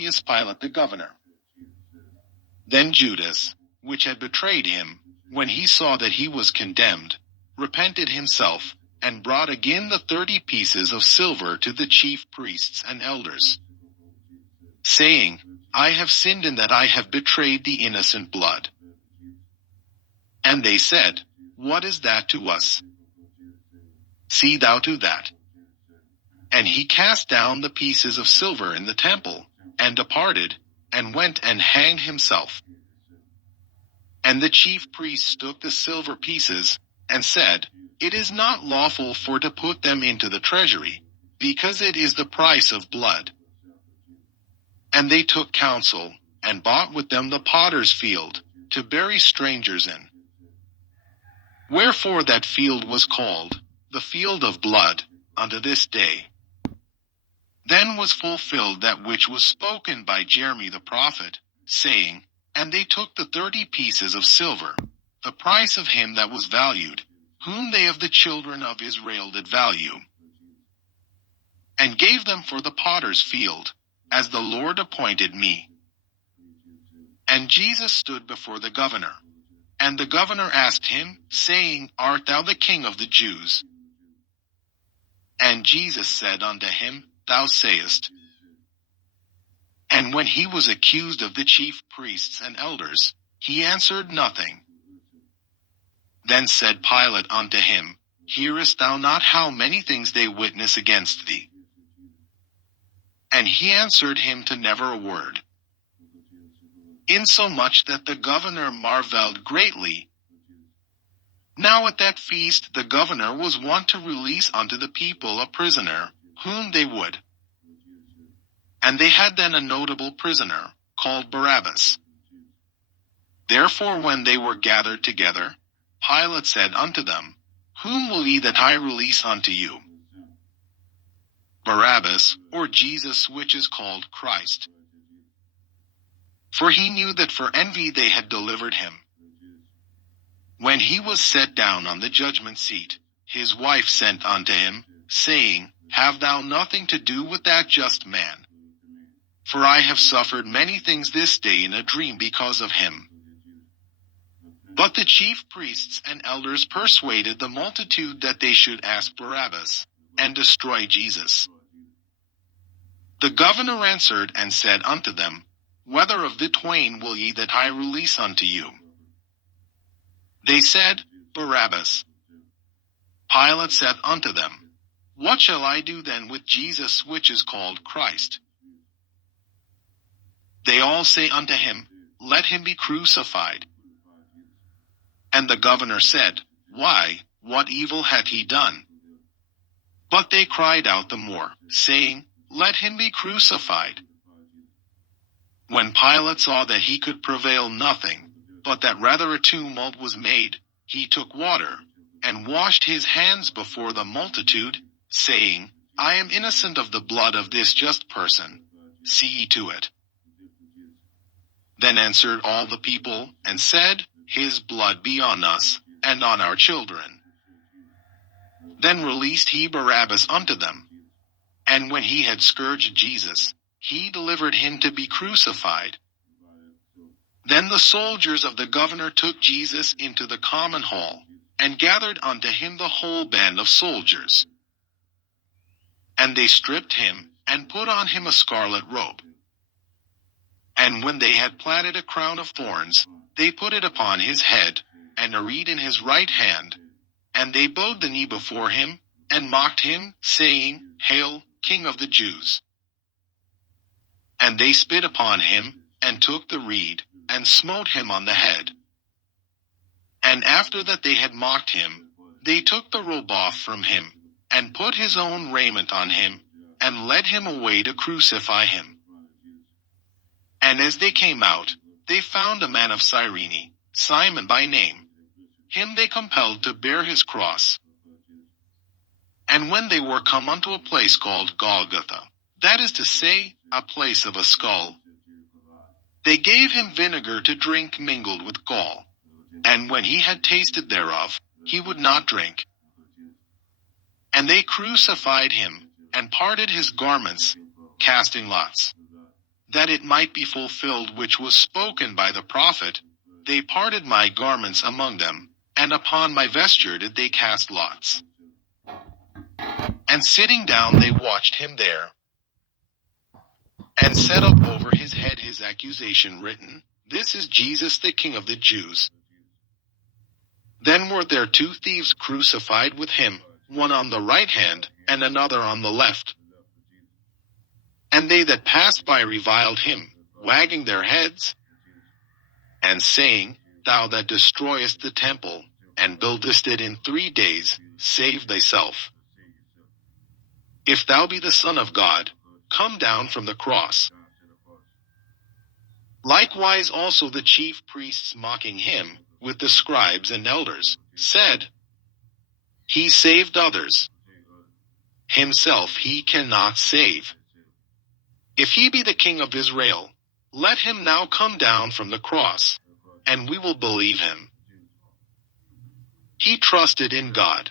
Pontius Pilate the governor. Then Judas, which had betrayed him, when he saw that he was condemned, repented himself, and brought again the 30 pieces of silver to the chief priests and elders, saying, I have sinned in that I have betrayed the innocent blood. And they said, What is that to us? See thou to that. And he cast down the pieces of silver in the temple, and departed, and went and hanged himself. And the chief priests took the silver pieces, and said, It is not lawful for to put them into the treasury, because it is the price of blood. And they took counsel, and bought with them the potter's field, to bury strangers in. Wherefore that field was called, the field of blood, unto this day. Then was fulfilled that which was spoken by Jeremy the prophet, saying, And they took the 30 pieces of silver, the price of him that was valued, whom they of the children of Israel did value, and gave them for the potter's field, as the Lord appointed me. And Jesus stood before the governor. And the governor asked him, saying, Art thou the king of the Jews? And Jesus said unto him, Thou sayest. And when he was accused of the chief priests and elders, he answered nothing. Then said Pilate unto him, Hearest thou not how many things they witness against thee? And he answered him to never a word. Insomuch that the governor marveled greatly. Now at that feast the governor was wont to release unto the people a prisoner, whom they would. And they had then a notable prisoner, called Barabbas. Therefore when they were gathered together, Pilate said unto them, Whom will ye that I release unto you? Barabbas, or Jesus which is called Christ? For he knew that for envy they had delivered him. When he was set down on the judgment seat, his wife sent unto him, saying, Have thou nothing to do with that just man? For I have suffered many things this day in a dream because of him. But the chief priests and elders persuaded the multitude that they should ask Barabbas, and destroy Jesus. The governor answered and said unto them, Whether of the twain will ye that I release unto you? They said, Barabbas. Pilate said unto them, What shall I do then with Jesus which is called Christ? They all say unto him, Let him be crucified. And the governor said, Why, what evil hath he done? But they cried out the more, saying, Let him be crucified. When Pilate saw that he could prevail nothing, but that rather a tumult was made, he took water, and washed his hands before the multitude, saying, I am innocent of the blood of this just person. See ye to it. Then answered all the people, and said, His blood be on us, and on our children. Then released he Barabbas unto them. And when he had scourged Jesus, he delivered him to be crucified. Then the soldiers of the governor took Jesus into the common hall, and gathered unto him the whole band of soldiers. And they stripped him, and put on him a scarlet robe. And when they had platted a crown of thorns, they put it upon his head, and a reed in his right hand. And they bowed the knee before him, and mocked him, saying, Hail, King of the Jews! And they spit upon him, and took the reed, and smote him on the head. And after that they had mocked him, they took the robe off from him, and put his own raiment on him, and led him away to crucify him. And as they came out, they found a man of Cyrene, Simon by name. Him they compelled to bear his cross. And when they were come unto a place called Golgotha, that is to say, a place of a skull, they gave him vinegar to drink mingled with gall. And when he had tasted thereof, he would not drink. And they crucified him, and parted his garments, casting lots. that it might be fulfilled which was spoken by the prophet, they parted my garments among them, and upon my vesture did they cast lots. And sitting down they watched him there, and set up over his head his accusation written, This is Jesus the King of the Jews. Then were there 2 thieves crucified with him, one on the right hand, and another on the left. And they that passed by reviled him, wagging their heads, and saying, Thou that destroyest the temple, and buildest it in 3 days, save thyself. If thou be the Son of God, come down from the cross. Likewise also the chief priests mocking him, with the scribes and elders, said, He saved others. Himself he cannot save. If he be the King of Israel, let him now come down from the cross, and we will believe him. He trusted in God.